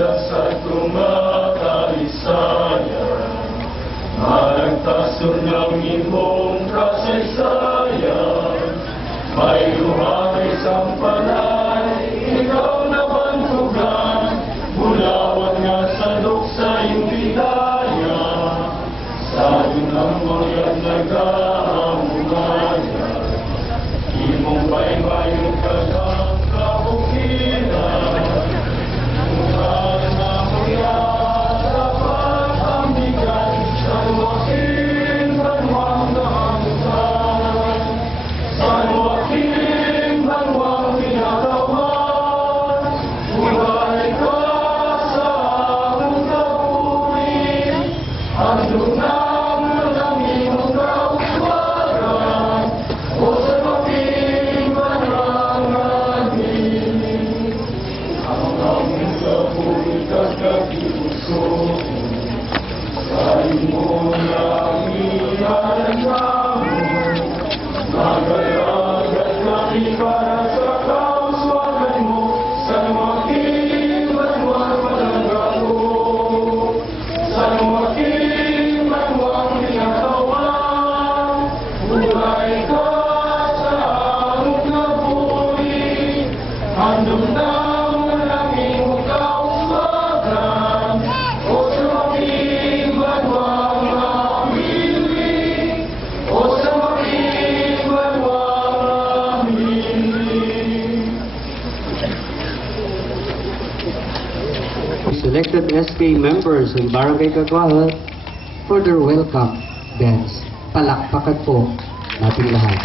sa tumakalisayan, malagtasun ng imong kasaysayan, may luhang isang panay, ikaw na bantugan, bulawat nga salok sa iyong bidaya, sa dunang mga nag-aamugaya, imong baybayon ka ng kabukiran. Selected SK members and Barangay Kagwahal for their welcome dance. Palakpakan po natin lahat.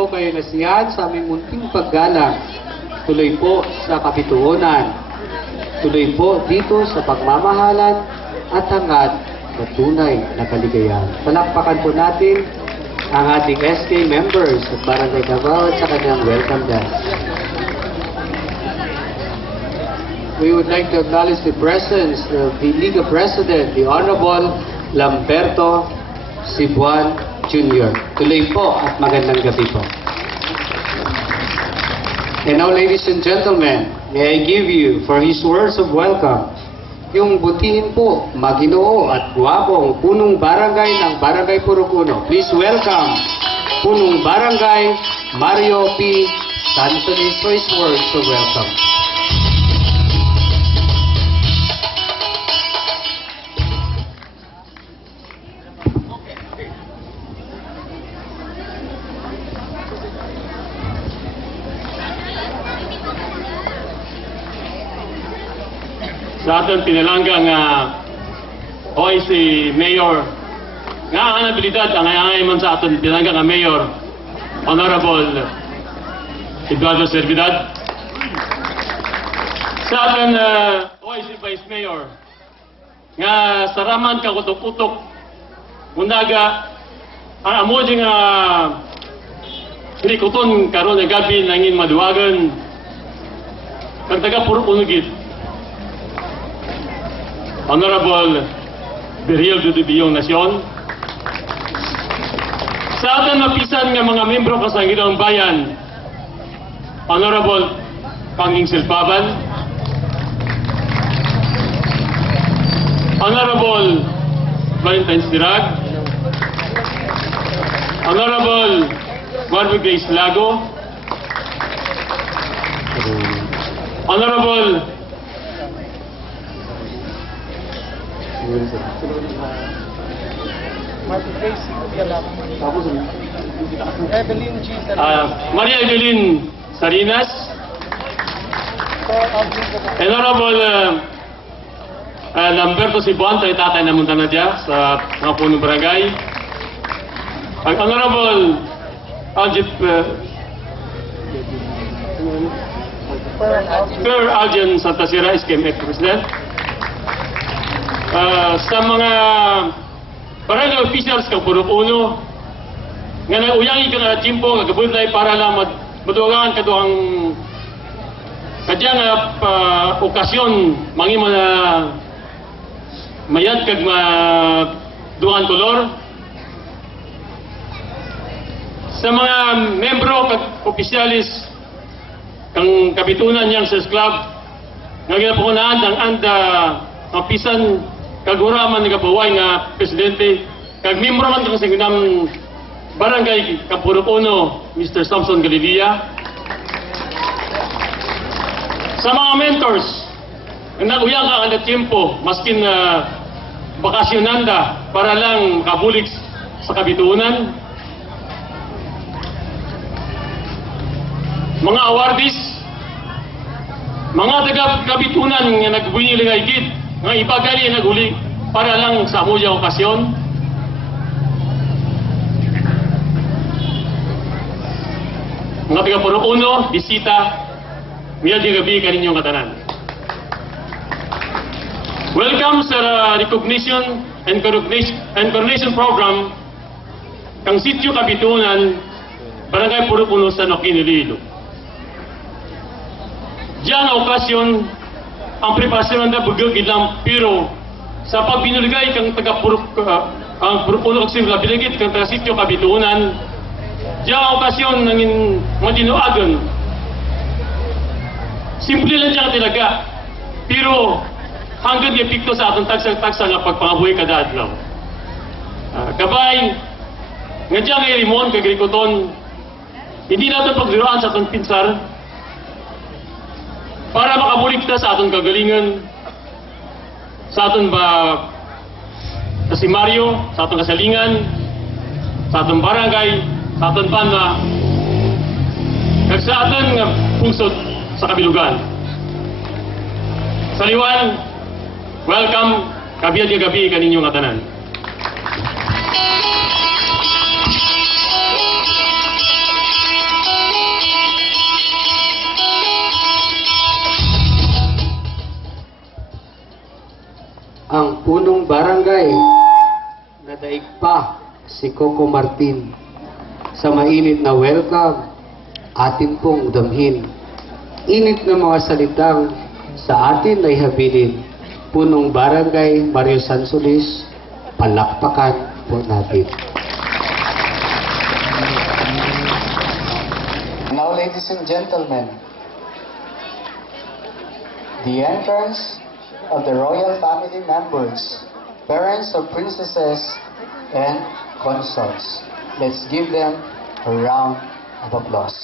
po kayo nasiyahan sa aming munting paggalang. Tuloy po sa kapituunan. Tuloy po dito sa pagmamahalan at hangad sa tunay na kaligayahan. Palakpakan po natin ang ating SK members at Barangay Davao sa kanyang welcome dance. We would like to acknowledge the presence of the Liga President, the Honorable Lamberto Sibuan Jr. Tuloy po at magandang gabi po. And now, ladies and gentlemen, may I give you for his words of welcome, yung butihin po, maginoo at guwapong punong barangay ng Barangay Purok Uno. Please welcome punong barangay Mario P. Sansonis for his words of welcome. Sa aton pinalangga nga oy si Mayor nga ang abilidad ang angay man sa aton pinalangga nga Mayor Honorable Eduardo Servidad. Sa aton oy si Vice Mayor nga saraman ka kutok-kutok mundaga ang amo di nga hirikuton karon nga gabi nangin maduwagan kag taga Purok Uno gid Honorable Beriel Dudibiyong Nasyon. Sa ating mapisan nga mga membro kasanggirang bayan, Honorable Panging Silpaban, Honorable Valentine Sirag, Honorable Marvin Grace Lago, Honorable Maria Evelyn Sarinas, Honorable Lamberto Sibuan, tayo tatay na munta na dyan sa mga punong barangay. Ang Honorable Aljit Per Aljan Santasira, SKMF President. Sa mga barangay officials kang Purok Uno nga nag-uyang ika nga jimpo nga gabunay para lang madugangan kaduhang kadyang okasyon mangi mga mayad kag duhan kolor sa mga membro kag opisyalis kang kapitunan niyang sa club nga ginapukunaan ang anda mapisan kaguraman nga baway nga presidente kag membro man sa singunang barangay Purok Uno Mr. Samson Galilea. Sa mga mentors nga naguyang ka ang tiempo maskin bakasyonanda para lang makabulik sa kabitunan. Mga awardees, mga taga-kabitunan nga nagbunyi ligay gid nga ipagali naguli para lang sa amuya okasyon. Mga taga Purok Uno, bisita, miyad yung gabi kaninyong katanan. Welcome sa recognition and coronation program kang sitio Kabitunan, Barangay Purok Uno sa Iloilo. Diyan ang okasyon ang preparasyon na bugag ilang pero sa pagbinuligay kang taga-Purok ang Purok Uno kag simula bilagit kang taga-sitio Kabitunan diyan ang okasyon nangin madinuagan simple lang diyan talaga pero hanggang epekto sa atong tagsa-tagsa nga pagpangabuhi kada adlaw kabay nga diyan ay rimon kag rikoton hindi natin pagdiruan sa atong pinsar para makabulik ta sa aton kagalingan, sa aton kasimaryo, sa aton kasalingan, sa aton barangay, sa aton banwa, kag sa aton pusod sa kabilugan. Sa liwan, welcome, kabiyad nga gabi kaninyong atanan. ang punong barangay na daig pa si Coco Martin. Sa mainit na welcome, atin pong damhin. Init na mga salitang sa atin ay habilin. Punong barangay Mario Sansolis, palakpakan po natin. Now, ladies and gentlemen, the entrance of the royal family members, parents of princesses and consorts. Let's give them a round of applause.